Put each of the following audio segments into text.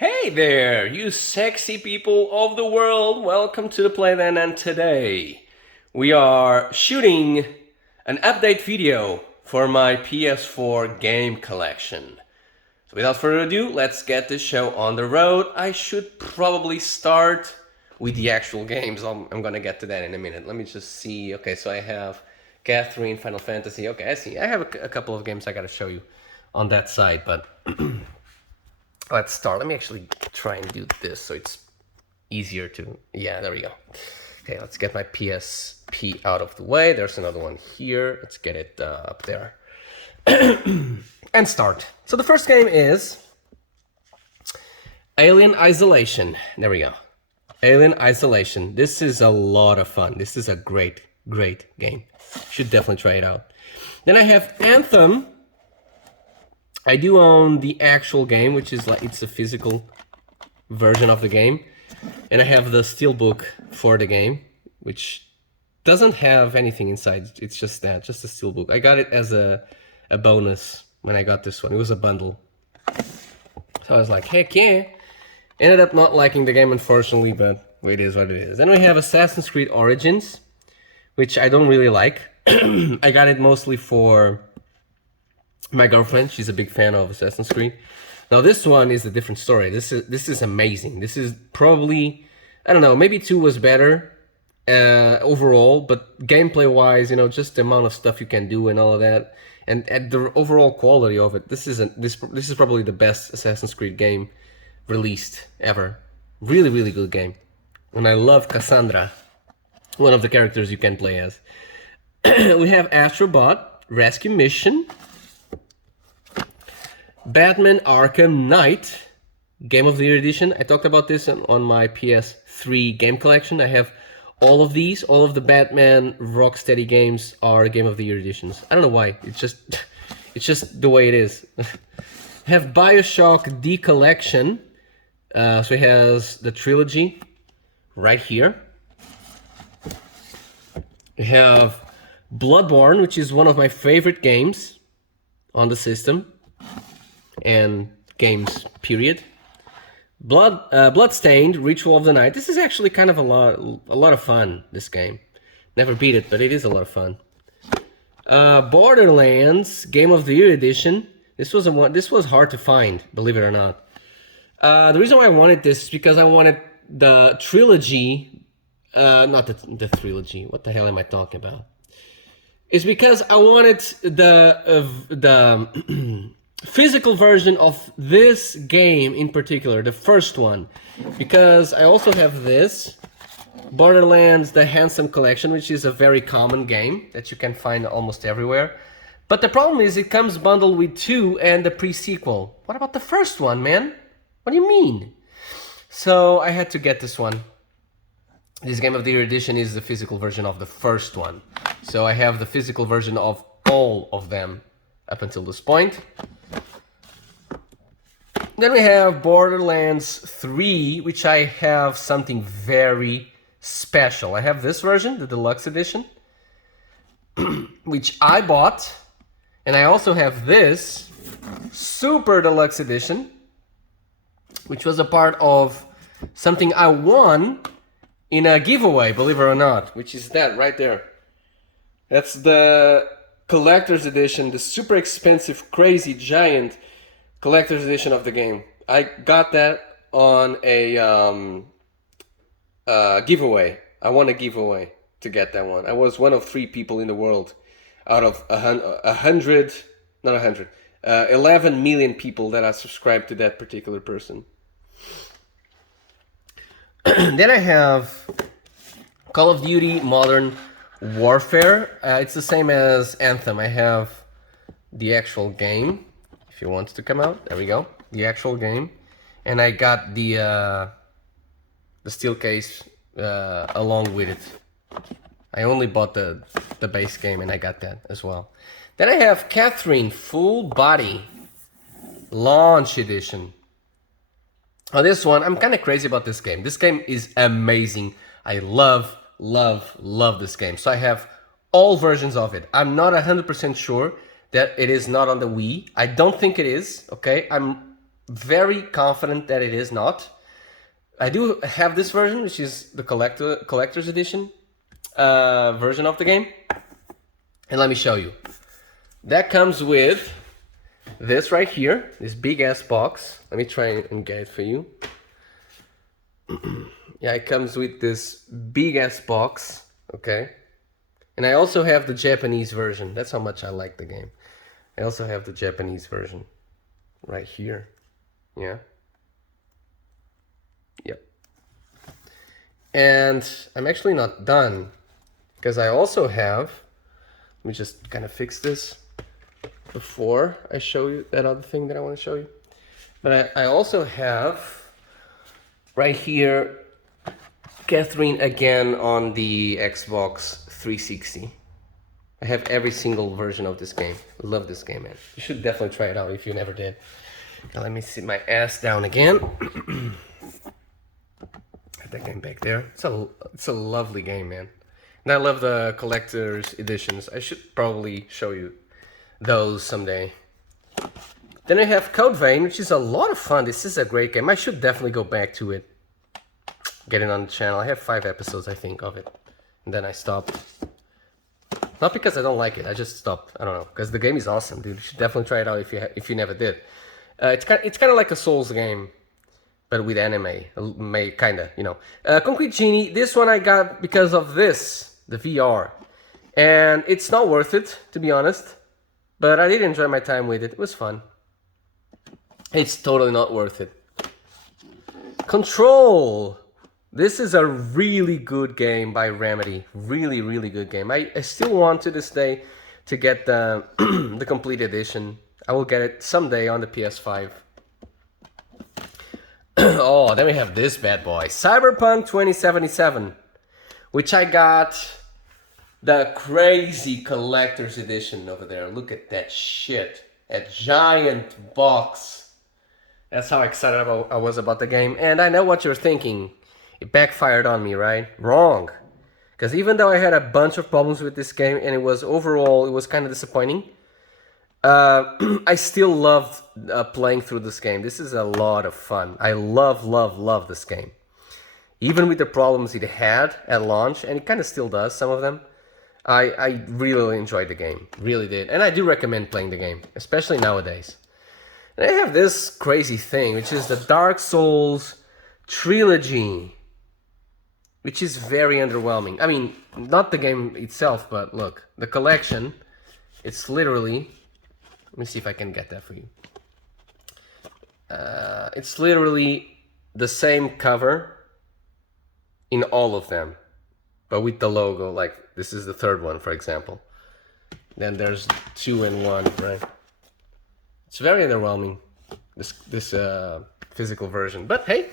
Hey there, you sexy people of the world. Welcome to the Playland, and today we are shooting an update video for my PS4 game collection. So without further ado, let's get this show on the road. I should probably start with the actual games. I'm gonna get to that in a minute. Let me just see. Okay, so I have Catherine, Final Fantasy. Okay, I see. I have a couple of games I gotta show you on that side, but let's start. Let me actually try and do this so it's easier to... Yeah, there we go. Okay, let's get my PSP out of the way. There's another one here. Let's get it up there. And start. So the first game is Alien Isolation. There we go. Alien Isolation. This is a lot of fun. This is a great game. Should definitely try it out. Then I have Anthem. I do own the actual game, which is like, it's a physical version of the game. And I have the steelbook for the game, which doesn't have anything inside. It's just that, just a steelbook. I got it as a bonus when I got this one. It was a bundle. So I was like, heck yeah. Ended up not liking the game, unfortunately, but it is what it is. Then we have Assassin's Creed Origins, which I don't really like. I got it mostly for my girlfriend. She's a big fan of Assassin's Creed. Now this one is a different story. This is amazing. This is probably, I don't know, maybe 2 was better overall, but gameplay wise, you know, just the amount of stuff you can do and all of that, and the overall quality of it. This is probably the best Assassin's Creed game released ever. Really good game. And I love Cassandra, one of the characters you can play as. We have Astrobot Rescue Mission, Batman Arkham Knight, Game of the Year Edition. I talked about this on my PS3 game collection. I have all of these. All of the Batman Rocksteady games are Game of the Year Editions. I don't know why. It's just the way it is. I have Bioshock D Collection. So it has the trilogy right here. We have Bloodborne, which is one of my favorite games on the system and games period. Bloodstained Ritual of the Night. This is actually kind of a lot of fun, this game. Never beat it, but it is a lot of fun. Borderlands Game of the Year Edition. This was hard to find, believe it or not. The reason why I wanted this is because I wanted the trilogy, not the trilogy. What the hell am I talking about? It's because I wanted the physical version of this game in particular, the first one, because I also have this Borderlands The Handsome Collection, which is a very common game that you can find almost everywhere. But the problem is it comes bundled with 2 and the pre-sequel. What about the first one, man? What do you mean? So I had to get this one. This Game of the Year Edition is the physical version of the first one. So I have the physical version of all of them up until this point. Then we have Borderlands 3, which I have something very special. I have this version, the deluxe edition, which I bought. And I also have this super deluxe edition, which was a part of something I won in a giveaway, believe it or not, which is that right there. That's the collector's edition, the super expensive, crazy, giant collector's edition of the game. I got that on a giveaway. I won a giveaway to get that one. I was one of 3 people in the world out of 11 million people that are subscribed to that particular person. Then I have Call of Duty Modern Warfare. It's the same as Anthem. I have the actual game, if you want it to come out. There we go, the actual game. And I got the steel case along with it. I only bought the base game and I got that as well. Then I have Catherine Full Body Launch Edition. Oh, this one, I'm kind of crazy about this game. This game is amazing. I love this game. So I have all versions of it. I'm not 100% sure that it is not on the Wii. I don't think it is, okay? I'm very confident that it is not. I do have this version, which is the collector's edition version of the game. And let me show you. That comes with this right here, this big ass box. Let me try and get it for you. Yeah, it comes with this big ass box, okay? And I also have the Japanese version. That's how much I like the game. I also have the Japanese version right here. Yeah. Yep. And I'm actually not done, because I also have, let me just kind of fix this before I show you that other thing that I want to show you. But I also have right here Catherine again on the Xbox 360. I have every single version of this game. I love this game, man. You should definitely try it out if you never did. Now let me sit my ass down again. Put that game back there. It's a lovely game, man. And I love the collector's editions. I should probably show you those someday. Then I have Code Vein, which is a lot of fun. This is a great game. I should definitely go back to it. Get it on the channel. I have 5 episodes, I think, of it. And then I stopped. Not because I don't like it. I just stopped. I don't know. Because the game is awesome, dude. You should definitely try it out if you never did. It's kind of like a Souls game, but with anime. Kinda, you know. Concrete Genie. This one I got because of this, the VR. And it's not worth it, to be honest. But I did enjoy my time with it. It was fun. It's totally not worth it. Control. This is a really good game by Remedy. Really, really good game. I still want to this day to get the, the complete edition. I will get it someday on the PS5. Oh, then we have this bad boy. Cyberpunk 2077. Which I got the crazy collector's edition over there. Look at that shit. A giant box. That's how excited I was about the game. And I know what you're thinking. It backfired on me, right? Wrong. Because even though I had a bunch of problems with this game and it was kind of disappointing, I still loved playing through this game. This is a lot of fun. I love this game. Even with the problems it had at launch, and it kind of still does, some of them, I really enjoyed the game. Really did. And I do recommend playing the game, especially nowadays. And I have this crazy thing, which is the Dark Souls trilogy, which is very underwhelming. I mean, not the game itself, but look, the collection, it's literally, let me see if I can get that for you. It's literally the same cover in all of them, but with the logo, like this is the third one, for example. Then there's 2 and 1, right? It's very underwhelming, this physical version, but hey,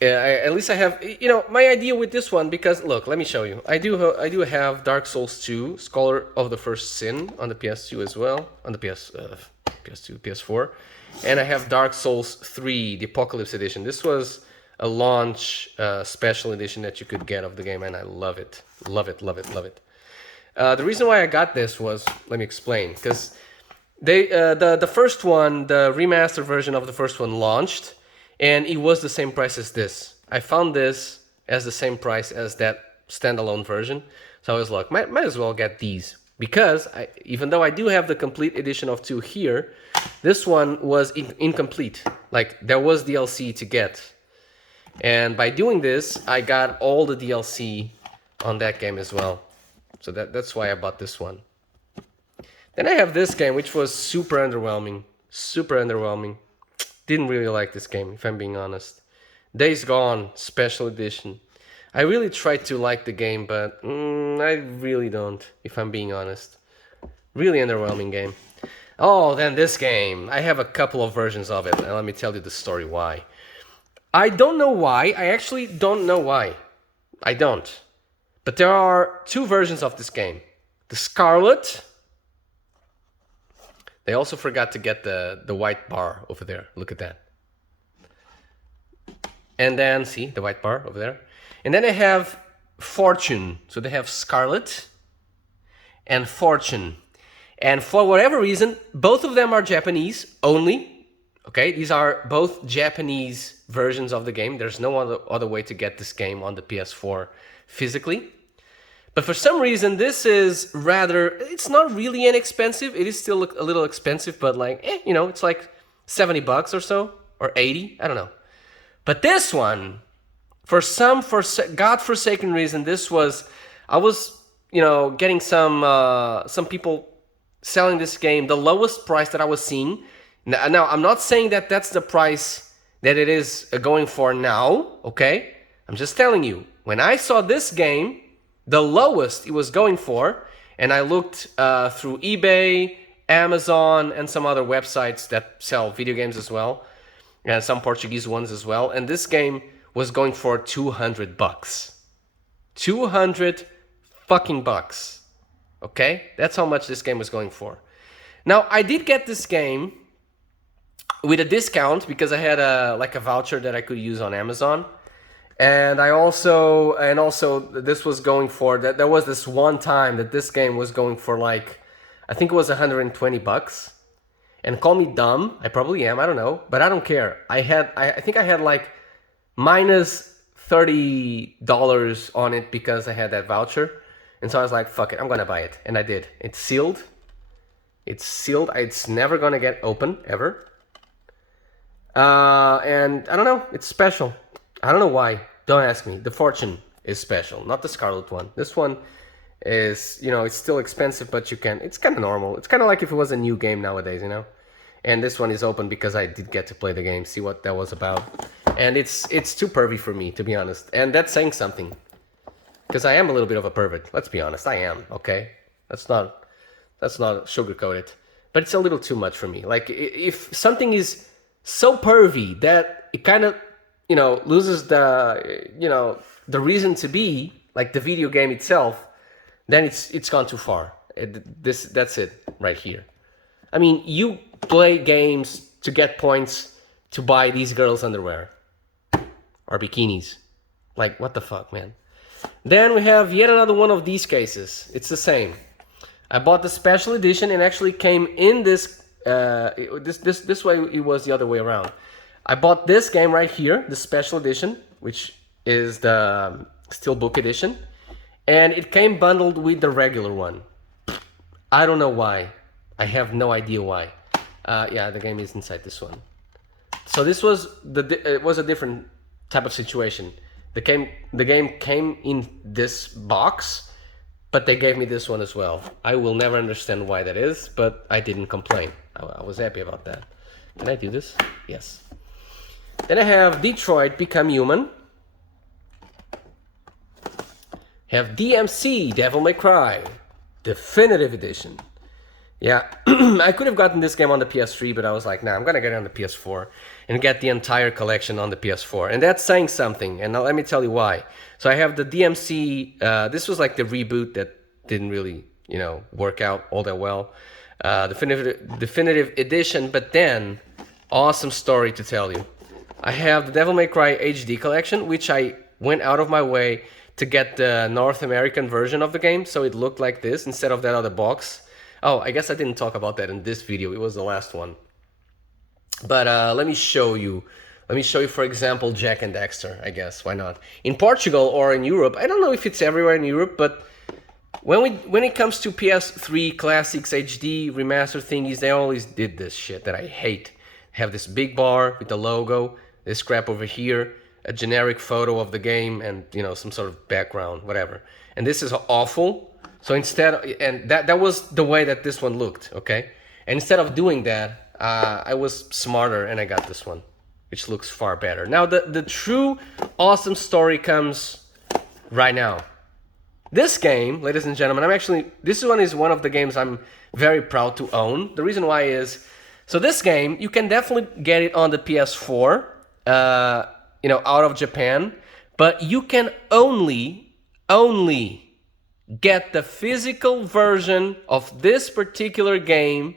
at least I have, you know, my idea with this one, because look, let me show you. I do have Dark Souls 2, Scholar of the First Sin on the PS2 as well, on the PS2, PS4, and I have Dark Souls 3, the Apocalypse Edition. This was a launch special edition that you could get of the game, and I love it, love it. The reason why I got this was, let me explain, because the first one, the remastered version of the first one launched, and it was the same price as this. I found this as the same price as that standalone version. So I was like, might as well get these. Because even though I do have the complete edition of 2 here, this one was incomplete. Like, there was DLC to get. And by doing this, I got all the DLC on that game as well. So that's why I bought this one. Then I have this game, which was super underwhelming. Super underwhelming. Didn't really like this game, if I'm being honest. Days Gone, Special Edition. I really tried to like the game, but I really don't, if I'm being honest. Really underwhelming game. Oh, then this game. I have a couple of versions of it, and let me tell you the story why. I don't know why. I actually don't know why. I don't. But there are 2 versions of this game. The Scarlet. They also forgot to get the white bar over there. Look at that. And then, see, the white bar over there. And then they have Fortune. So they have Scarlet and Fortune. And for whatever reason, both of them are Japanese only. Okay, these are both Japanese versions of the game. There's no other way to get this game on the PS4 physically. But for some reason, this is rather, it's not really inexpensive. It is still a little expensive, but like, it's like $70 or so, or 80, I don't know. But this one, for some godforsaken reason, I was, getting some people selling this game, the lowest price that I was seeing. Now, I'm not saying that that's the price that it is going for now, okay? I'm just telling you, when I saw this game, the lowest it was going for, and I looked through eBay, Amazon, and some other websites that sell video games as well, and some Portuguese ones as well, and this game was going for $200. 200 fucking bucks. Okay? That's how much this game was going for. Now, I did get this game with a discount because I had a voucher that I could use on Amazon. And also this was going for that. There was this one time that this game was going for like, I think it was $120. And call me dumb, I probably am, I don't know, but I don't care. I think I had like minus $30 on it because I had that voucher. And so I was like, fuck it, I'm gonna buy it. And I did. It's sealed. It's never gonna get open, ever. And I don't know, it's special. I don't know why. Don't ask me. The Fortune is special, not the Scarlet one. This one is, it's still expensive, but it's kind of normal. It's kind of like if it was a new game nowadays, And this one is open because I did get to play the game, see what that was about. And it's too pervy for me, to be honest. And that's saying something. Because I am a little bit of a pervert. Let's be honest, I am, okay? Let's not sugarcoat it. But it's a little too much for me. Like, if something is so pervy that it kind of, loses the reason to be, like the video game itself, then it's gone too far. That's it right here. I mean, you play games to get points to buy these girls' underwear or bikinis. Like, what the fuck, man? Then we have yet another one of these cases. It's the same. I bought the special edition and actually came in this way. It was the other way around. I bought this game right here, the special edition, which is the Steelbook edition, and it came bundled with the regular one. I don't know why. I have no idea why. Yeah, the game is inside this one. So this was it was a different type of situation. The game came in this box, but they gave me this one as well. I will never understand why that is, but I didn't complain. I was happy about that. Can I do this? Yes. Then I have Detroit Become Human. Have DMC Devil May Cry Definitive Edition. Yeah, I could have gotten this game on the PS3, but I was like, nah, I'm gonna get it on the PS4 and get the entire collection on the PS4. And that's saying something, and now let me tell you why. So I have the DMC, this was like the reboot that didn't really, work out all that well. Definitive Edition, but then, awesome story to tell you. I have the Devil May Cry HD collection, which I went out of my way to get the North American version of the game, so it looked like this instead of that other box. Oh, I guess I didn't talk about that in this video. It was the last one. But let me show you. Let me show you, for example, Jack and Daxter, I guess. Why not? In Portugal or in Europe, I don't know if it's everywhere in Europe, but when it comes to PS3 Classics HD remaster thingies, they always did this shit that I hate. Have this big bar with the logo, this crap over here, a generic photo of the game, and some sort of background, whatever. And this is awful. So instead, and that was the way that this one looked, okay? And instead of doing that, I was smarter and I got this one, which looks far better. Now, the true awesome story comes right now. This game, ladies and gentlemen, this one is one of the games I'm very proud to own. The reason why is, so this game, you can definitely get it on the PS4, out of Japan, but you can only get the physical version of this particular game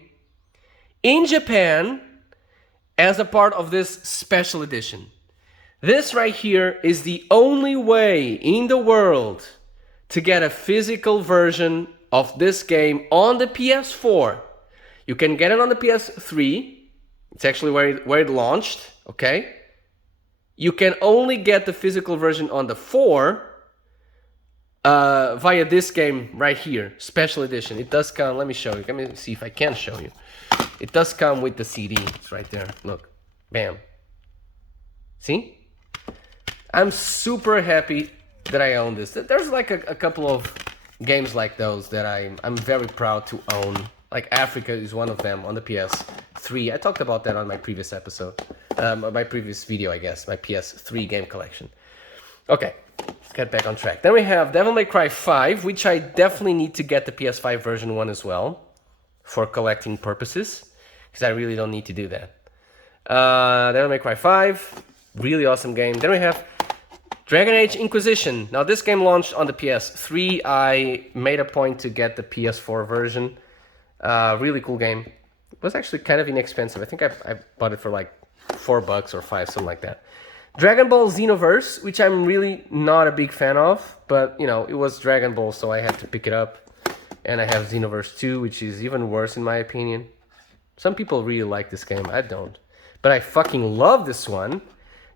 in Japan as a part of this special edition. This right here is the only way in the world to get a physical version of this game on the PS4. You can get it on the PS3, It's actually where it launched, okay? You can only get the physical version on the 4 via this game right here, special edition. It does come, let me show you. Let me see if I can show you. It does come with the CD. It's right there. Look. Bam. See? I'm super happy that I own this. There's like a couple of games like those that I'm very proud to own. Like Africa is one of them on the PS3. I talked about that on my previous episode. My previous video, I guess. My PS3 game collection. Okay, let's get back on track. Then we have Devil May Cry 5, which I definitely need to get the PS5 version 1 as well. For collecting purposes. Because I really don't need to do that. Devil May Cry 5. Really awesome game. Then we have Dragon Age Inquisition. Now this game launched on the PS3. I made a point to get the PS4 version. Really cool game. It was actually kind of inexpensive. I think I bought it for like $4 or $5, something like that. Dragon Ball Xenoverse, which I'm really not a big fan of, but you know, it was Dragon Ball, so I had to pick it up. And I have Xenoverse 2, which is even worse in my opinion. Some people really like this game, I don't. But I fucking love this one.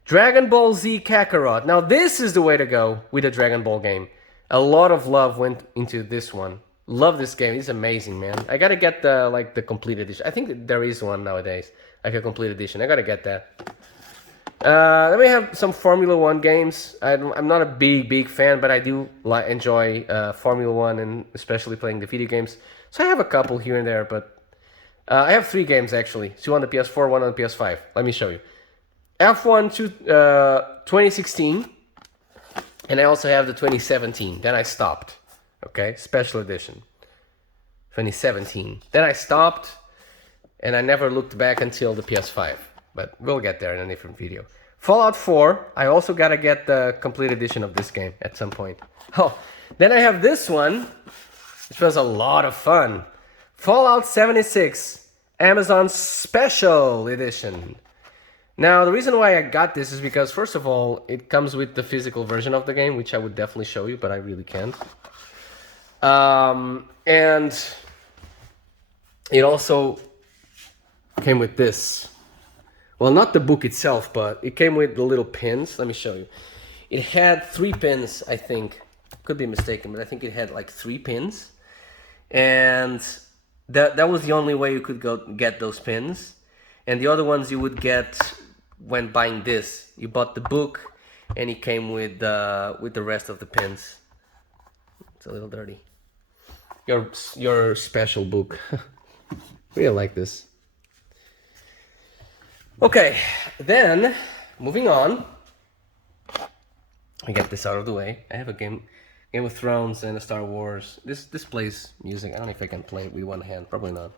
Dragon Ball Z Kakarot. Now this is the way to go with a Dragon Ball game. A lot of love went into this one. Love this game. It's amazing, man. I gotta get the complete edition. I think there is one nowadays, like a complete edition. I gotta get that. Then we have some Formula 1 games. I'm not a big fan, but I do enjoy Formula 1 and especially playing the video games. So I have a couple here and there, but I have 3 games actually. 2 on the PS4, 1 on the PS5. Let me show you. F1 2016, and I also have the 2017. Then I stopped. Okay, special edition. 2017. Then I stopped, and I never looked back until the PS5. But we'll get there in a different video. Fallout 4. I also gotta get the complete edition of this game at some point. Oh, then I have this one, which was a lot of fun. Fallout 76, Amazon Special Edition. Now, the reason why I got this is because, first of all, it comes with the physical version of the game, which I would definitely show you, but I really can't. And it also came with this. Well, not the book itself, but it came with the little pins. Let me show you. It had 3 pins, I think. Could be mistaken, but I think it had like 3 pins. And that was the only way you could go get those pins. And the other ones you would get when buying this. You bought the book, and it came with the rest of the pins. It's a little dirty. Your special book. Really like this. Okay, then moving on. I get this out of the way. I have a Game of Thrones and a Star Wars. This plays music. I don't know if I can play it with one hand. Probably not.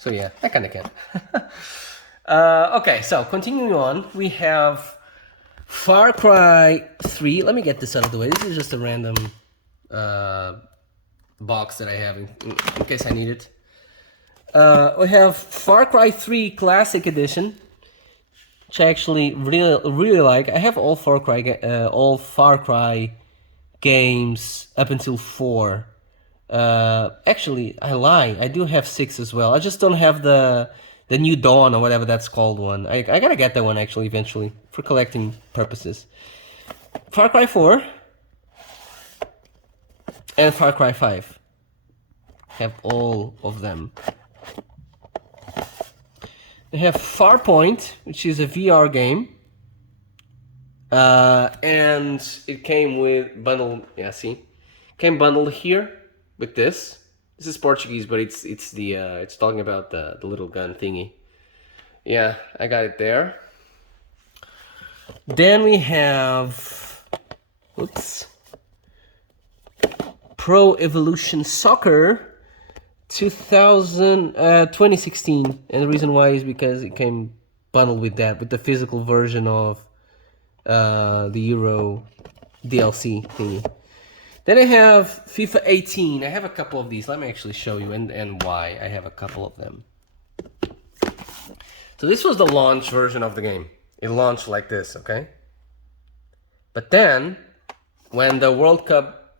So yeah, I kind of can. Okay, so continuing on, we have Far Cry 3. Let me get this out of the way. This is just a random box that I have in case I need it. We have Far Cry 3 Classic Edition, which I actually really like. I have all Far Cry games up until 4. Actually, I lie. I do have 6 as well. I just don't have the New Dawn or whatever that's called one. I gotta get that one actually eventually for collecting purposes. Far Cry 4 and Far Cry 5. Have all of them. They have Farpoint, which is a VR game. And it came with bundled. Yeah, see, came bundled here with this. This is Portuguese, but it's talking about the little gun thingy. Yeah, I got it there. Then we have, Pro Evolution Soccer 2016, and the reason why is because it came bundled with that, with the physical version of the Euro DLC thingy. Then I have FIFA 18. I have a couple of these. Let me actually show you and why I have a couple of them. So this was the launch version of the game. It launched like this, okay? But then when the World Cup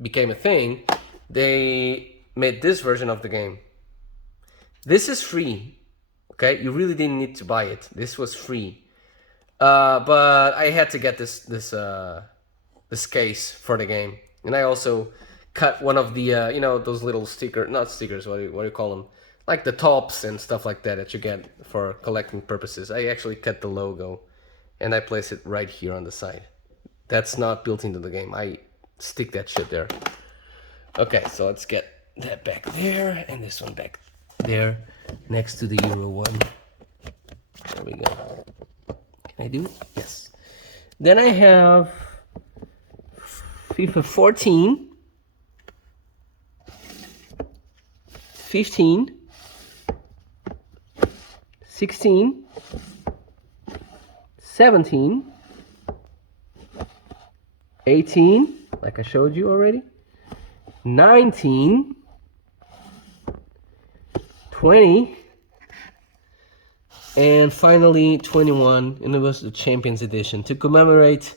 became a thing, they made this version of the game. This is free, okay? You really didn't need to buy it. This was free, but I had to get this case for the game, and I also cut one of the you know, those little not stickers, what do you call them, like the tops and stuff like that that you get for collecting purposes. I actually cut the logo and I place it right here on the side. That's not built into the game. I stick that shit there. Okay, so let's get that back there and this one back there next to the Euro one. There we go. Can I do it? Yes. Then I have FIFA 14, 15, 16, 17, 18, like I showed you already, 19, 20, and finally 21, and it was the Champions Edition to commemorate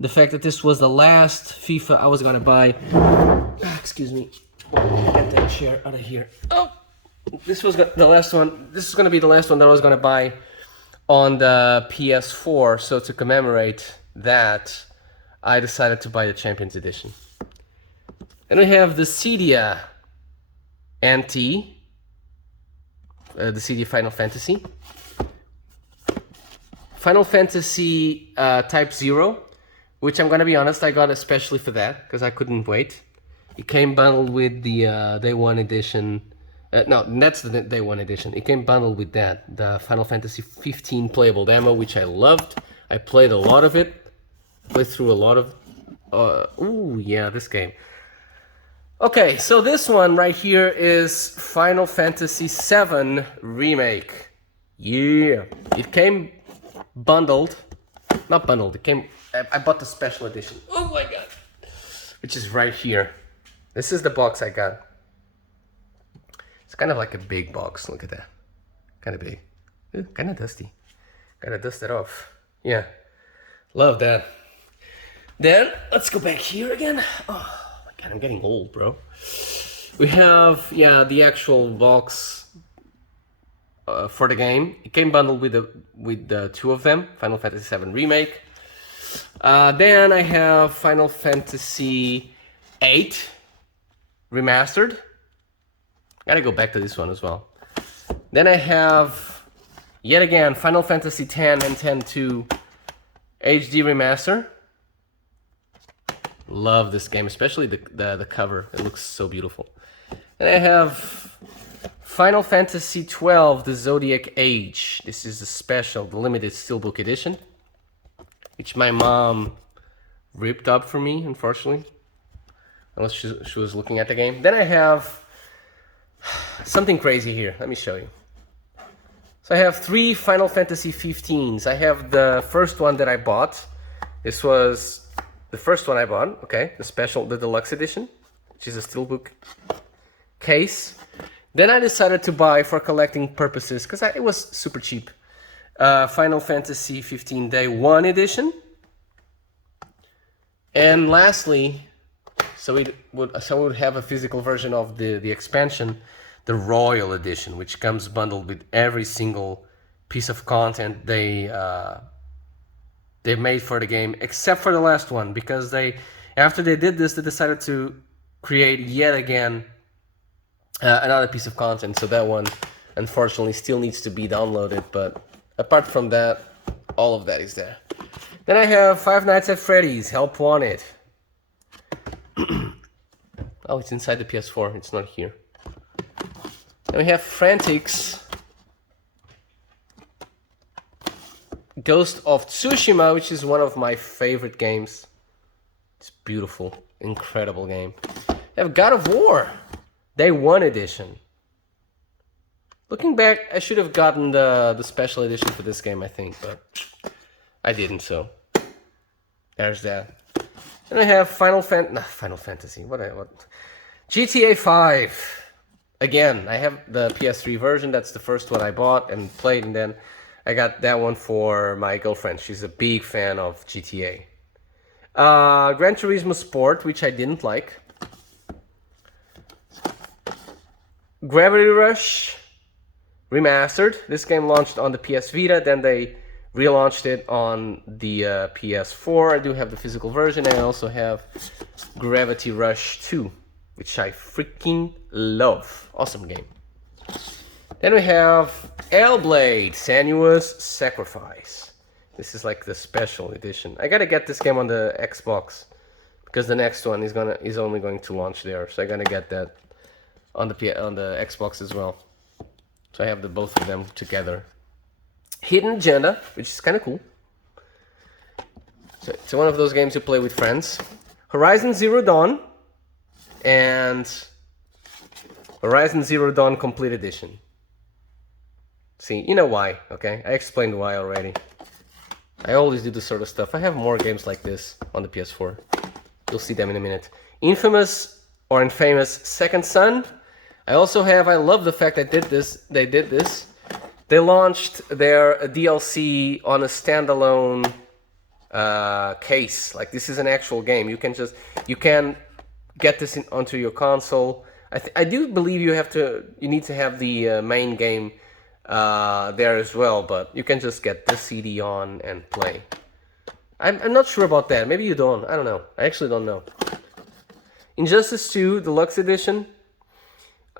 the fact that this was the last FIFA I was gonna buy. Excuse me. Get that chair out of here. Oh, this was the last one. This is gonna be the last one that I was gonna buy on the PS4. So to commemorate that, I decided to buy the Champions Edition. Then we have the Cydia NT, the Cydia Final Fantasy. Final Fantasy Type 0, which I'm gonna be honest, I got especially for that because I couldn't wait. It came bundled with the Day 1 edition. No, that's the Day 1 edition. It came bundled with that, the Final Fantasy 15 playable demo, which I loved. I played a lot of it. Played through a lot of... ooh, yeah, this game. Okay, so this one right here is Final Fantasy 7 Remake. Yeah. It came bundled. Not bundled, it came... I bought the special edition. Oh my god. Which is right here. This is the box I got. It's kind of like a big box. Look at that. Kind of big. Kind of dusty. Gotta dust it off. Yeah. Love that. Then, let's go back here again. Oh my god, I'm getting old, bro. We have, yeah, the actual box for the game. It came bundled with the two of them. Final Fantasy 7 Remake. Then I have Final Fantasy 8 Remastered. Gotta go back to this one as well. Then I have, yet again, Final Fantasy 10 and 10-2 HD Remaster. Love this game, especially the cover. It looks so beautiful. And I have Final Fantasy 12, the Zodiac Age. This is the special, the limited steelbook edition, which my mom ripped up for me, unfortunately. Unless she was looking at the game. Then I have something crazy here. Let me show you. So I have 3 Final Fantasy 15s. I have the first one that I bought. This was the first one I bought. Okay, the deluxe edition, which is a steelbook case. Then I decided to buy for collecting purposes because it was super cheap. Final Fantasy 15 Day 1 edition. And lastly, so we would have a physical version of the expansion, the Royal Edition, which comes bundled with every single piece of content they made for the game, except for the last one, because after they did this, they decided to create yet again another piece of content. So that one, unfortunately, still needs to be downloaded. But apart from that, all of that is there. Then I have Five Nights at Freddy's Help Wanted. Oh, it's inside the PS4. It's not here. Then we have Frantics, Ghost of Tsushima, which is one of my favorite games. It's beautiful, incredible game. We have God of War, Day 1 edition. Looking back, I should have gotten the special edition for this game, I think, but I didn't, so there's that. Then I have Final Fantasy, what? GTA 5. Again, I have the PS3 version. That's the first one I bought and played, and then I got that one for my girlfriend. She's a big fan of GTA. Gran Turismo Sport, which I didn't like. Gravity Rush Remastered. This game launched on the PS Vita, then they relaunched it on the PS4. I do have the physical version. I also have Gravity Rush 2, which I freaking love. Awesome game. Then we have Hellblade: Senua's Sacrifice. This is like the special edition. I gotta get this game on the Xbox because the next one is only going to launch there. So I gotta get that on the Xbox as well. So I have the both of them together. Hidden Agenda, which is kind of cool. So it's one of those games you play with friends. Horizon Zero Dawn and Horizon Zero Dawn Complete Edition. See, you know why, okay? I explained why already. I always do this sort of stuff. I have more games like this on the PS4. You'll see them in a minute. Infamous or Infamous Second Son. I love the fact they did this. They launched their DLC on a standalone case. Like, this is an actual game. You can get this onto your console. I do believe you need to have the main game there as well, but you can just get the CD on and play. I'm not sure about that. Maybe you don't. I don't know. I actually don't know. Injustice 2 Deluxe Edition.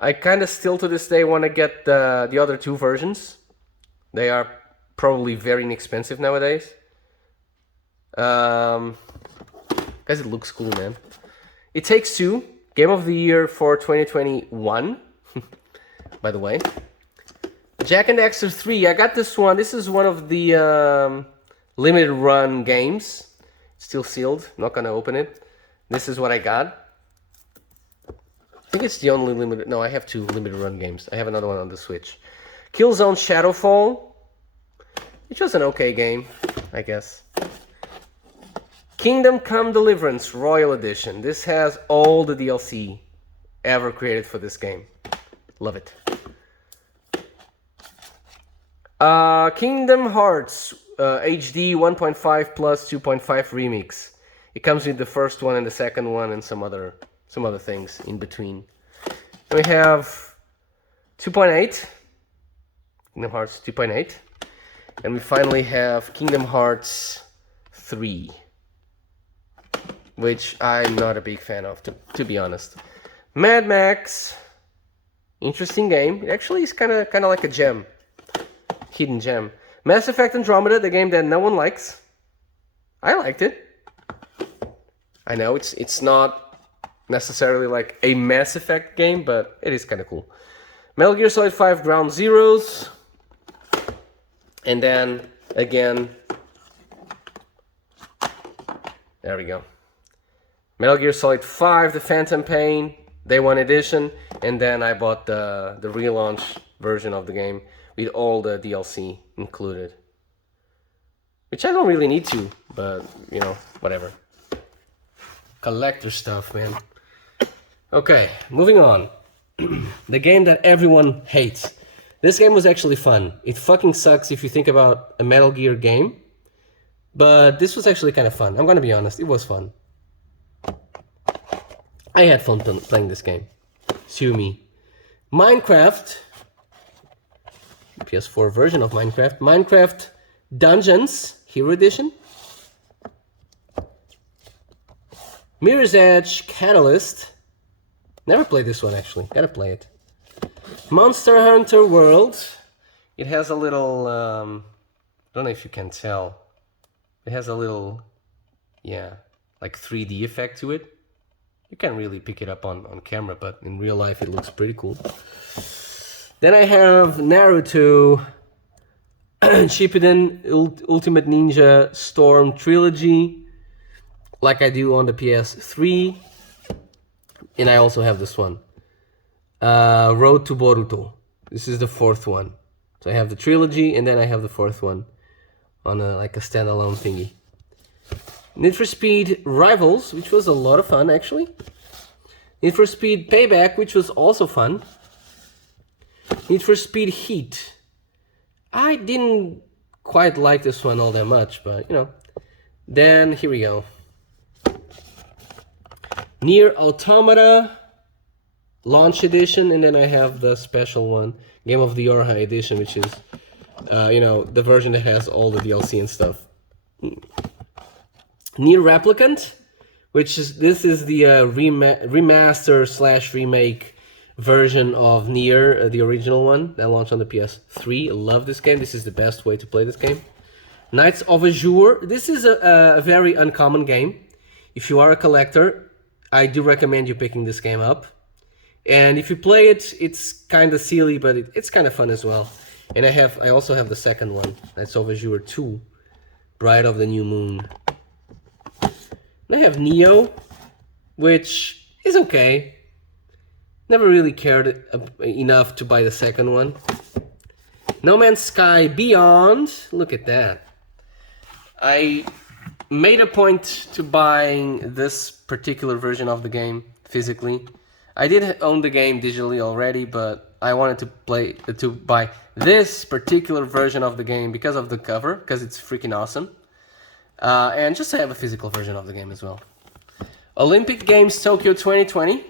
I kind of still to this day want to get the other two versions. They are probably very inexpensive nowadays. Because it looks cool, man. It Takes Two, Game of the Year for 2021. By the way. Jak and Daxter 3, I got this one. This is one of the limited run games. Still sealed, not gonna open it. This is what I got. I think it's the only limited... No, I have two limited run games. I have another one on the Switch. Killzone Shadowfall, which was an okay game, I guess. Kingdom Come Deliverance Royal Edition. This has all the DLC ever created for this game. Love it. Kingdom Hearts HD 1.5 plus 2.5 remix. It comes with the first one and the second one and some other things in between. We have 2.8, Kingdom Hearts 2.8, and we finally have Kingdom Hearts 3, which I'm not a big fan of, to be honest. Mad Max, interesting game. It actually is kind of like a gem, hidden gem. Mass Effect Andromeda, the game that no one likes. I liked it. I know it's not necessarily like a Mass Effect game, but it is kind of cool. Metal Gear Solid 5 Ground Zeroes. And then, again, there we go. Metal Gear Solid 5, The Phantom Pain, Day 1 Edition. And then I bought the relaunch version of the game with all the DLC included. Which I don't really need to, but, you know, whatever. Collector stuff, man. Okay, moving on. The game that everyone hates. This game was actually fun. It fucking sucks if you think about a Metal Gear game. But this was actually kind of fun. I'm gonna be honest, it was fun. I had fun playing this game. Sue me. Minecraft. PS4 version of Minecraft. Minecraft Dungeons Hero Edition. Mirror's Edge Catalyst. Never played this one actually. Gotta play it. Monster Hunter World. It has a little... don't know if you can tell. It has a little... Yeah, like 3D effect to it. You can't really pick it up on camera, but in real life it looks pretty cool. Then I have Naruto Shippuden Ultimate Ninja Storm Trilogy, like I do on the PS3. And I also have this one, Road to Boruto. This is the fourth one. So I have the trilogy, and then I have the fourth one on like a standalone thingy. Need for Speed Rivals, which was a lot of fun actually. Need for Speed Payback, which was also fun. Need for Speed Heat. I didn't quite like this one all that much, but you know. Then here we go. Nier Automata Launch Edition, and then I have the special one, Game of the Orha Edition, which is, you know, the version that has all the DLC and stuff. Nier Replicant, this is the remaster slash remake version of Nier, the original one that launched on the PS3. I love this game. This is the best way to play this game. Knights of Azure. This is a very uncommon game. If you are a collector, I do recommend you picking this game up. And if you play it, it's kind of silly, but it's kind of fun as well. And I also have the second one, Knights of Azure 2, Bride of the New Moon. And I have Neo, which is okay. Never really cared enough to buy the second one. No Man's Sky Beyond. Look at that. I made a point to buying this particular version of the game physically. I did own the game digitally already, but I wanted to buy this particular version of the game because of the cover, because it's freaking awesome. And just to have a physical version of the game as well. Olympic Games Tokyo 2020,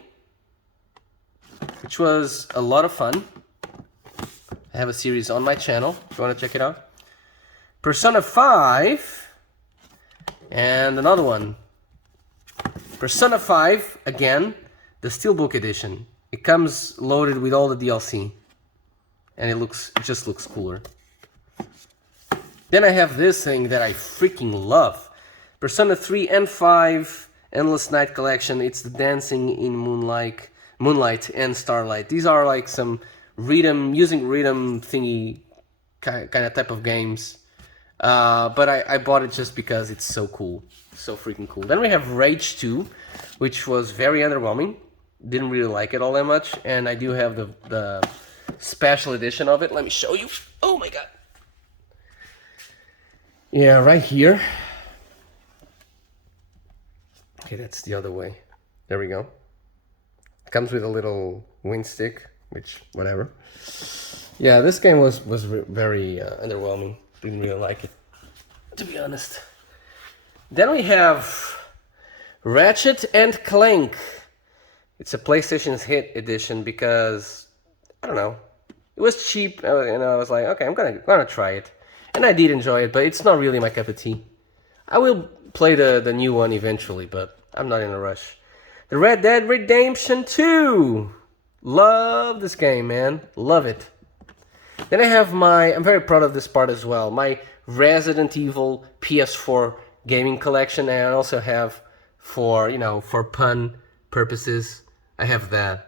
which was a lot of fun. I have a series on my channel if you want to check it out. Persona 5, and another one. Persona 5, again, the Steelbook edition. It comes loaded with all the DLC, and it just looks cooler. Then I have this thing that I freaking love. Persona 3 and 5 Endless Night Collection. It's the Dancing in Moonlight and Starlight. These are like some using rhythm thingy kind of type of games. But I bought it just because it's so cool. So freaking cool. Then we have Rage 2, which was very underwhelming. Didn't really like it all that much. And I do have the special edition of it. Let me show you. Oh my god. Yeah, right here. Okay, that's the other way. There we go. It comes with a little wind stick, which, whatever. Yeah, this game was very underwhelming. Didn't really like it, to be honest. Then we have Ratchet and Clank. It's a PlayStation's hit edition because, I don't know, it was cheap, and I was like, okay, I'm gonna try it. And I did enjoy it, but it's not really my cup of tea. I will play the new one eventually, but I'm not in a rush. The Red Dead Redemption 2. Love this game, man. Love it. Then I have I'm very proud of this part as well, my Resident Evil PS4 gaming collection. And I also have, for pun purposes, I have the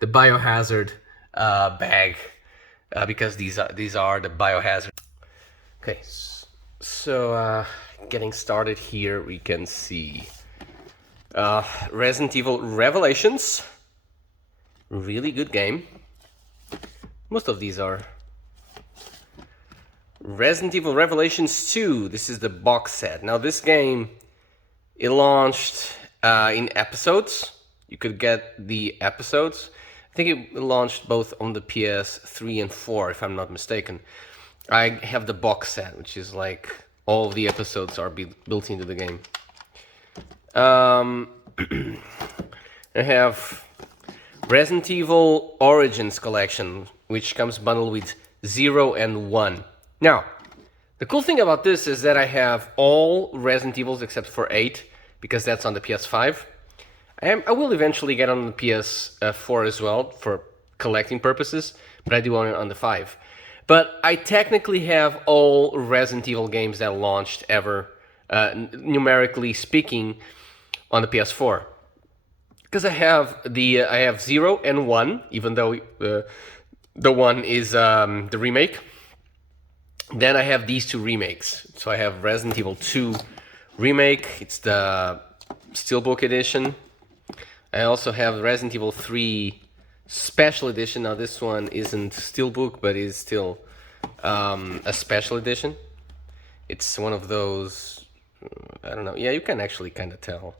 Biohazard bag. Because these are the Biohazard. Okay, so getting started here, we can see Resident Evil Revelations. Really good game. Most of these are. Resident Evil Revelations 2. This is the box set. Now this game, it launched in episodes. You could get the episodes. I think it launched both on the PS3 and 4, if I'm not mistaken. I have the box set, which is like all the episodes are built into the game. I have Resident Evil Origins Collection, which comes bundled with 0 and 1. Now, the cool thing about this is that I have all Resident Evils except for 8, because that's on the PS5. I will eventually get on the PS4 as well for collecting purposes, but I do own it on the 5. But I technically have all Resident Evil games that launched ever, numerically speaking, on the PS4. Because I have 0 and 1, even though the 1 is the remake. Then I have these two remakes. So I have Resident Evil 2 remake. It's the Steelbook edition. I also have Resident Evil 3 Special Edition. Now this one isn't Steelbook, but is still a special edition. It's one of those, I don't know. Yeah, you can actually kind of tell.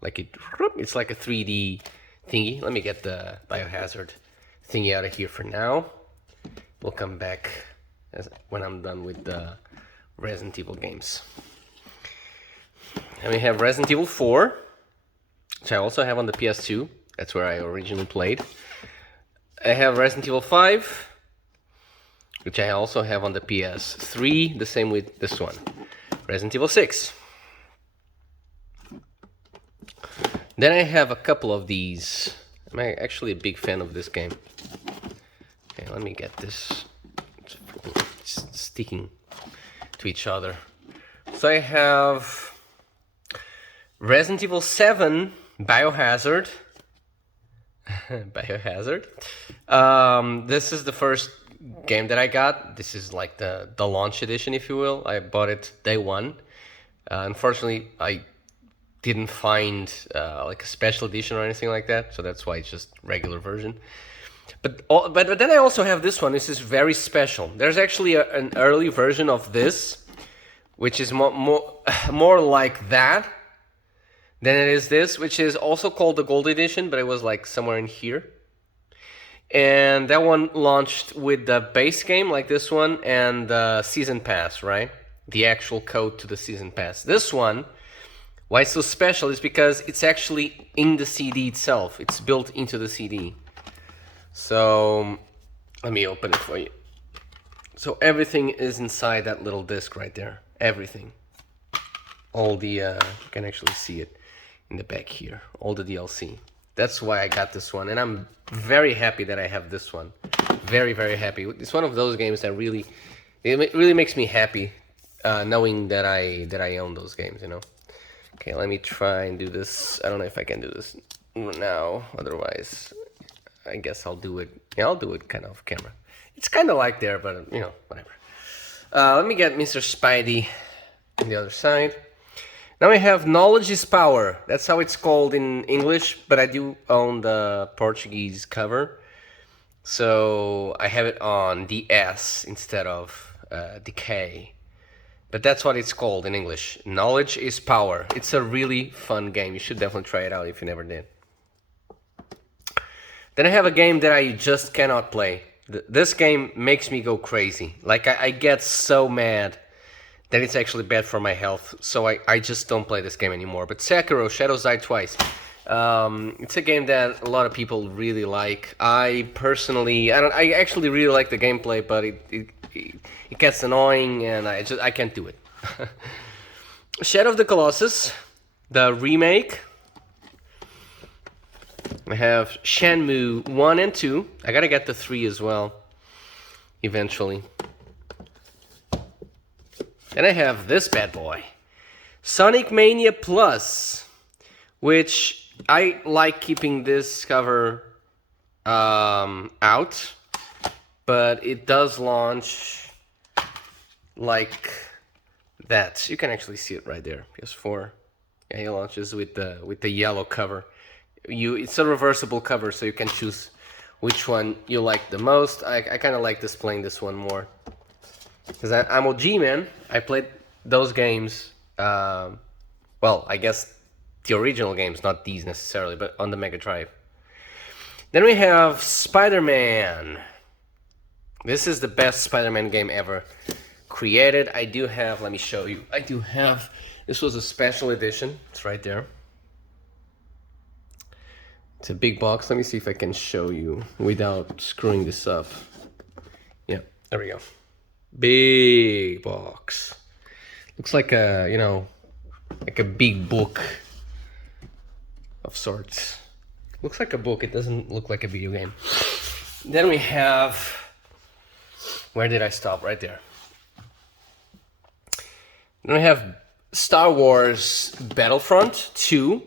Like it's like a 3D thingy. Let me get the Biohazard thingy out of here for now. We'll come back when I'm done with the Resident Evil games. And we have Resident Evil 4. which I also have on the PS2. That's where I originally played. I have Resident Evil 5, which I also have on the PS3, the same with this one. Resident Evil 6. Then I have a couple of these. I'm actually a big fan of this game. Okay, let me get this. It's sticking to each other. So I have Resident Evil 7, Biohazard. Biohazard. This is the first game that I got. This is like the launch edition, if you will. I bought it day one. Unfortunately, I didn't find like a special edition or anything like that, so that's why it's just regular version. But then I also have this one. This is very special. There's actually an early version of this, which is more like that than it is this, which is also called the Gold Edition, but it was like somewhere in here. And that one launched with the base game, like this one, and the Season Pass, right? The actual code to the Season Pass. This one, why it's so special is because it's actually in the CD itself. It's built into the CD. So, let me open it for you. So everything is inside that little disc right there. Everything. All the, you can actually see it in the back here. All the DLC. That's why I got this one. And I'm very happy that I have this one. Very, very happy. It's one of those games that really, it really makes me happy knowing that I own those games, you know. Okay, let me try and do this. I don't know if I can do this now. Otherwise, I guess I'll do it. Yeah, I'll do it kind of off camera. It's kind of like there, but, you know, whatever. Let me get Mr. Spidey on the other side. Now we have Knowledge is Power. That's how it's called in English, but I do own the Portuguese cover. So I have it on the S instead of the K. But that's what it's called in English. Knowledge is Power. It's a really fun game. You should definitely try it out if you never did. Then I have a game that I just cannot play. This game makes me go crazy. Like, I get so mad that it's actually bad for my health. So I just don't play this game anymore. But Sekiro, Shadows Die Twice. It's a game that a lot of people really like. I personally, I actually really like the gameplay, but it gets annoying and I can't do it. Shadow of the Colossus, the remake. I have Shenmue 1 and 2. I gotta get the 3 as well, eventually. And I have this bad boy, Sonic Mania Plus, which I like keeping this cover out, but it does launch like that. You can actually see it right there, PS4. Yeah, it launches with the yellow cover. It's a reversible cover, so you can choose which one you like the most. I kind of like displaying this one more. Because I'm OG, man. I played those games, well, I guess the original games, not these necessarily, but on the Mega Drive. Then we have Spider-Man. This is the best Spider-Man game ever created. I do have, let me show you. I do have, this was a special edition. It's right there. It's a big box. Let me see if I can show you without screwing this up. Yeah, there we go. Big box. Looks like a, you know, like a big book of sorts. Looks like a book. It doesn't look like a video game. Then we have, where did I stop? Right there. Then we have Star Wars Battlefront 2.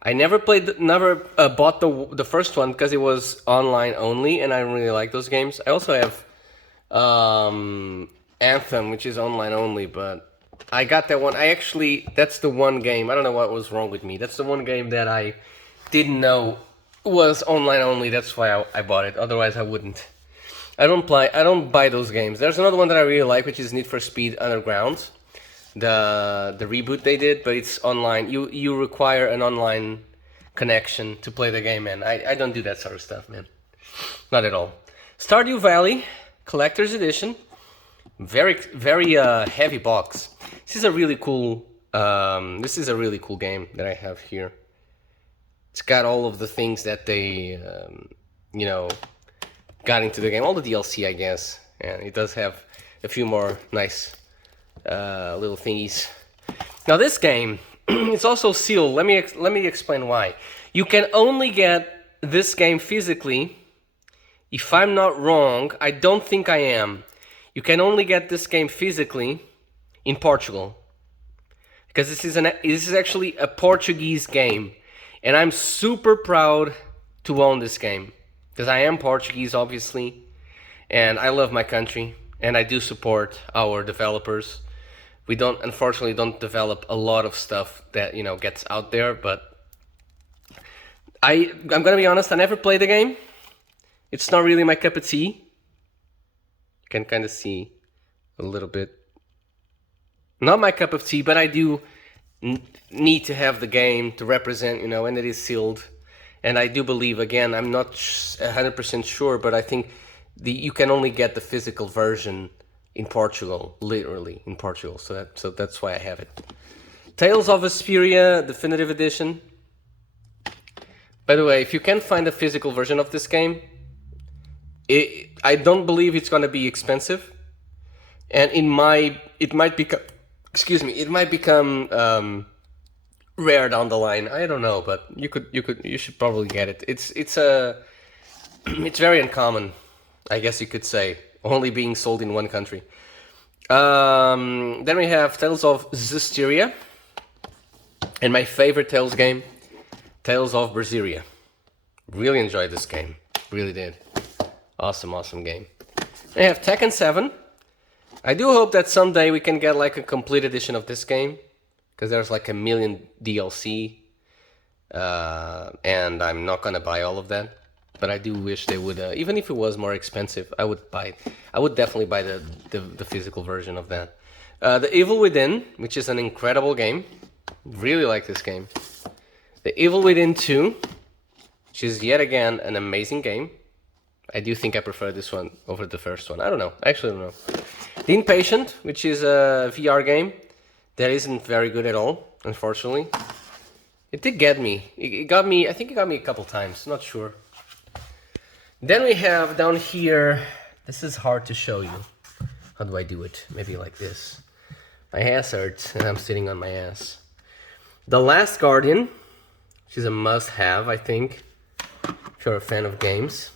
I never bought the first one because it was online only, and I don't really like those games. I also have Anthem, which is online only, but I got that one. That's the one game, I don't know what was wrong with me. That's the one game that I didn't know was online only. That's why I bought it. Otherwise, I wouldn't. I don't buy those games. There's another one that I really like, which is Need for Speed Underground. The reboot they did, but it's online. You require an online connection to play the game, man. I don't do that sort of stuff, man. Not at all. Stardew Valley Collector's Edition. Very, very heavy box. This is a really cool game that I have here. It's got all of the things that they, you know, got into the game. All the DLC, I guess. And it does have a few more nice little thingies. Now this game, it's also sealed. Let me explain why. You can only get this game physically. If I'm not wrong, I don't think I am. You can only get this game physically in Portugal. Because this is actually a Portuguese game. And I'm super proud to own this game. Because I am Portuguese, obviously. And I love my country. And I do support our developers. We unfortunately don't develop a lot of stuff that, you know, gets out there. But I'm going to be honest, I never played the game. It's not really my cup of tea. You can kind of see a little bit. Not my cup of tea, but I do need to have the game to represent, you know, and it is sealed. And I do believe, again, I'm not 100% sure, but I think you can only get the physical version in Portugal, literally in Portugal. So that's why I have it. Tales of Vesperia Definitive Edition. By the way, if you can find a physical version of this game, I don't believe it's going to be expensive, and it might become, it might become rare down the line. I don't know, but you should probably get it. It's very uncommon, I guess you could say, only being sold in one country. Then we have Tales of Zestiria, and my favorite Tales game, Tales of Berseria. Really enjoyed this game, really did. Awesome game. I have Tekken 7. I do hope that someday we can get like a complete edition of this game, because there's like 1 million DLC, and I'm not gonna buy all of that. But I do wish they would, even if it was more expensive, I would buy it. I would definitely buy the physical version of that. The Evil Within, which is an incredible game. Really like this game. The Evil Within 2, which is yet again an amazing game. I do think I prefer this one over the first one. I don't know. I actually don't know. The Impatient, which is a VR game that isn't very good at all, unfortunately. It did get me. It got me, I think it got me a couple times. Not sure. Then we have down here, this is hard to show you. How do I do it? Maybe like this. My ass hurts and I'm sitting on my ass. The Last Guardian, which is a must-have, I think, if you're a fan of games.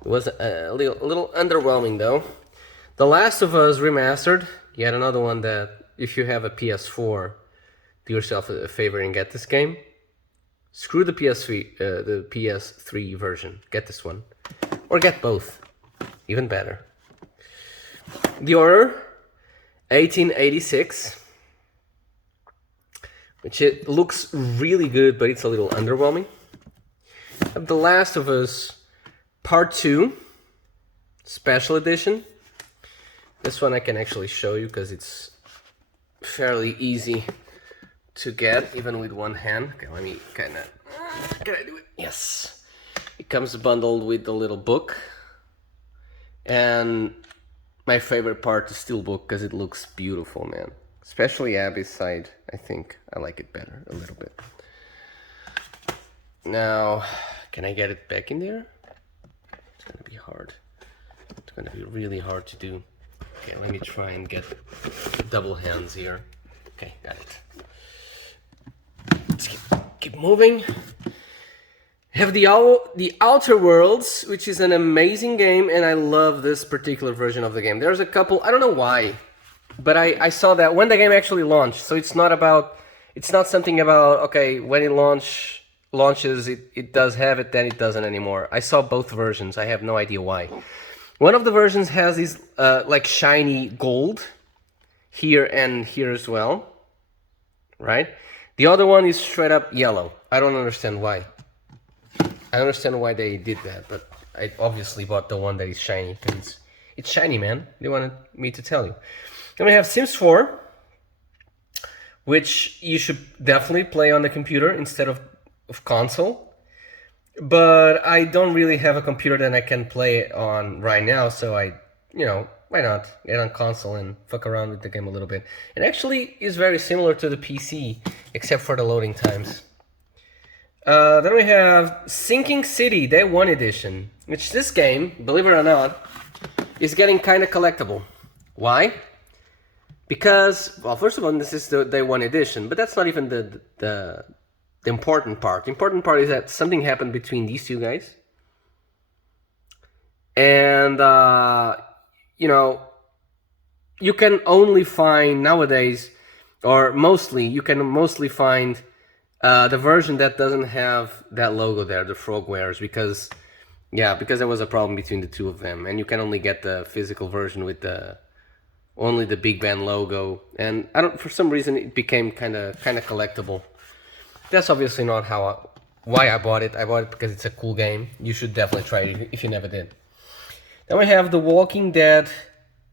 It was a little underwhelming though. The Last of Us Remastered, yet another one that if you have a PS4, do yourself a favor and get this game. Screw the PS3 version. Get this one, or get both, even better. The Order 1886, which it looks really good, but it's a little underwhelming. The Last of Us Part 2 Special Edition. This one I can actually show you because it's fairly easy to get, even with one hand. Okay, let me kind of... Can I do it? Yes. It comes bundled with the little book. And my favorite part, the steelbook, because it looks beautiful, man. Especially Abby's side, I think. I like it better, a little bit. Now, can I get it back in there? It's gonna be hard. It's gonna be really hard to do. Okay, let me try and get double hands here. Okay, got it. Let's keep moving. Have the Outer Worlds, which is an amazing game, and I love this particular version of the game. There's a couple, I don't know why, but I saw that when the game actually launched. So it's not something about, okay, when it launches, it does have it, then it doesn't anymore. I saw both versions. I have no idea why. One of the versions has these like shiny gold here and here as well, right? The other one is straight up yellow. I don't understand why. I understand why they did that, but I obviously bought the one that is shiny because it's shiny, man. They wanted me to tell you. Then we have Sims 4, which you should definitely play on the computer instead of console. But I don't really have a computer that I can play it on right now, so why not get on console and fuck around with the game a little bit. It actually is very similar to the PC, except for the loading times. Then we have Sinking City Day 1 Edition, which this game, believe it or not, is getting kind of collectible. Why? Because, well, first of all, this is the Day 1 Edition, but that's not even the important part. The important part is that something happened between these two guys. And, you know, you can only find nowadays, or mostly, you can mostly find the version that doesn't have that logo there, the Frogwares, because there was a problem between the two of them, and you can only get the physical version with only the Big Band logo, and for some reason it became kind of collectible. That's obviously not why I bought it. I bought it because it's a cool game. You should definitely try it if you never did. Then we have the Walking Dead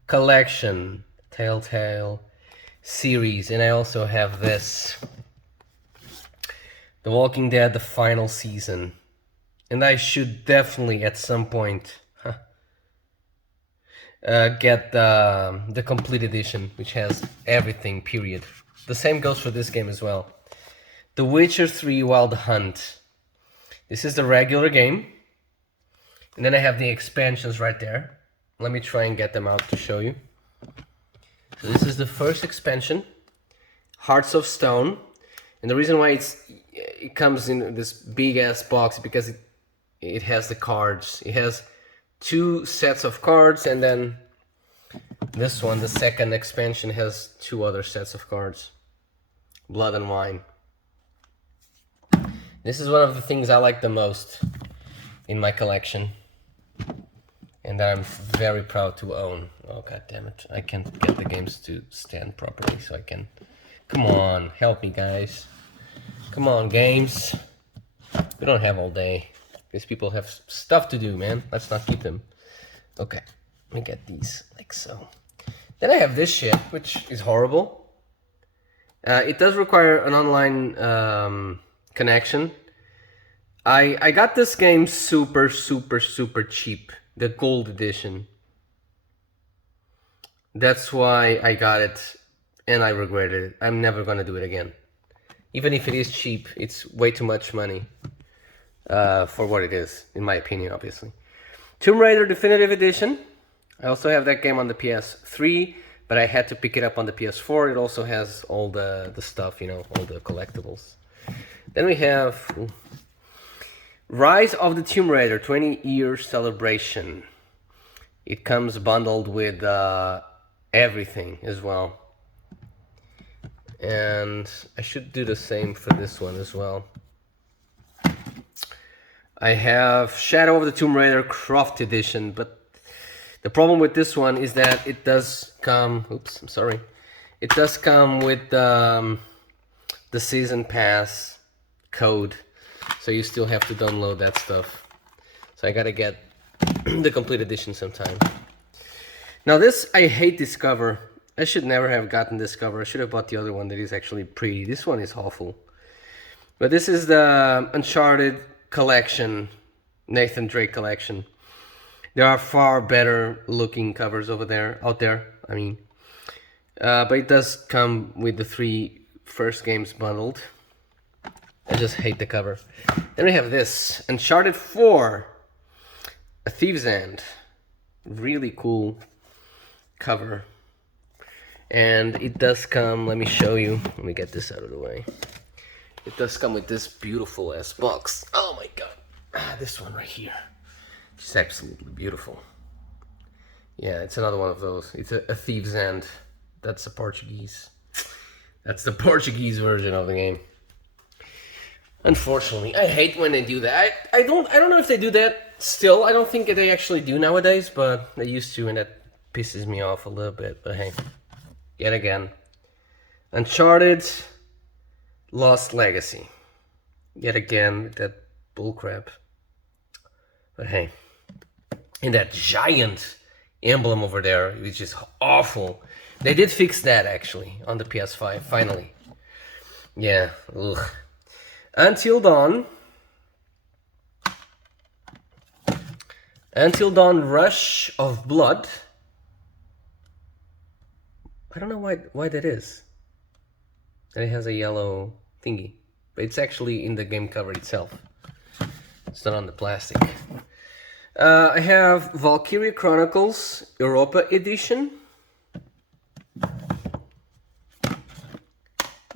collection, Telltale series, and I also have this, The Walking Dead, the final season. And I should definitely at some point get the complete edition, which has everything, period. The same goes for this game as well. The Witcher 3 Wild Hunt. This is the regular game. And then I have the expansions right there. Let me try and get them out to show you. So this is the first expansion, Hearts of Stone. And the reason why it comes in this big ass box because it has the cards. It has 2 sets of cards, and then this one, the second expansion, has 2 other sets of cards. Blood and Wine. This is one of the things I like the most in my collection, and that I'm very proud to own. Oh, god damn it. I can't get the games to stand properly, so I can... Come on, help me, guys. Come on, games. We don't have all day. These people have stuff to do, man. Let's not keep them. Okay, let me get these like so. Then I have this shit, which is horrible. It does require an online connection. I got this game super cheap. The gold edition. That's why I got it, and I regretted it. I'm never gonna do it again. Even if it is cheap, it's way too much money for what it is, in my opinion, obviously. Tomb Raider Definitive Edition. I also have that game on the PS3, but I had to pick it up on the PS4. It also has all the stuff, you know, all the collectibles. Then we have Rise of the Tomb Raider 20-year celebration. It comes bundled with everything as well. And I should do the same for this one as well. I have Shadow of the Tomb Raider Croft Edition, but the problem with this one is that it does come... Oops, I'm sorry. It does come with the Season Pass code, so you still have to download that stuff. So I gotta get the complete edition sometime. Now this, I hate this cover. I should never have gotten this cover. I should have bought the other one that is actually pretty. This one is awful. But this is the Uncharted collection, Nathan Drake collection. There are far better looking covers out there, I mean. But it does come with the 3 first games bundled. I just hate the cover. Then we have this, Uncharted 4, A Thief's End. Really cool cover. And it does come, let me show you. Let me get this out of the way. It does come with this beautiful ass box. Oh my god. This one right here. It's absolutely beautiful. Yeah, it's another one of those. It's a Thief's End. That's the Portuguese. That's the Portuguese version of the game. Unfortunately, I hate when they do that. I don't know if they do that still. I don't think they actually do nowadays, but they used to, and that pisses me off a little bit. But hey, yet again, Uncharted Lost Legacy. Yet again, that bullcrap. But hey, and that giant emblem over there, which is awful. They did fix that actually on the PS5, finally. Yeah, ugh. Until Dawn. Until Dawn Rush of Blood. I don't know why that is. And it has a yellow thingy. but it's actually in the game cover itself. It's not on the plastic. I have Valkyria Chronicles Europa Edition,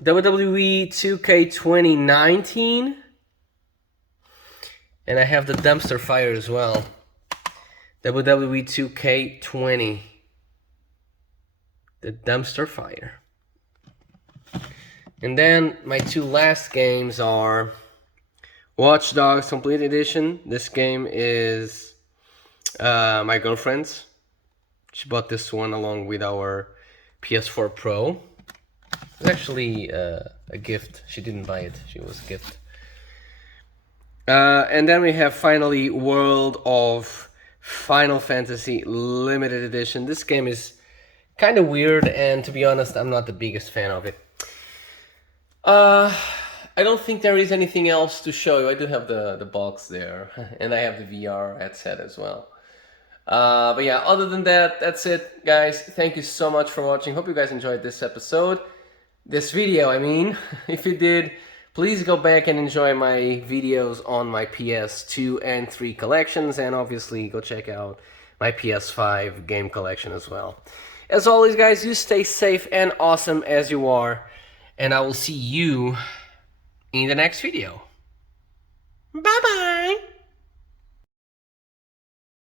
WWE 2K 2019, and I have the Dumpster Fire as well, WWE 2K20, the Dumpster Fire. And then my two last games are Watch Dogs Complete Edition. This game is my girlfriend's. She bought this one along with our PS4 Pro. It's actually a gift. She didn't buy it. She was a gift. And then we have finally World of Final Fantasy Limited Edition. This game is kind of weird, and to be honest, I'm not the biggest fan of it. I don't think there is anything else to show you. I do have the box there, and I have the VR headset as well. But yeah, other than that, that's it, guys. Thank you so much for watching. Hope you guys enjoyed this episode. This video, I mean. If you did, please go back and enjoy my videos on my PS2 and 3 collections, and obviously go check out my PS5 game collection as well. As always, guys, you stay safe and awesome as you are, and I will see you in the next video. Bye-bye!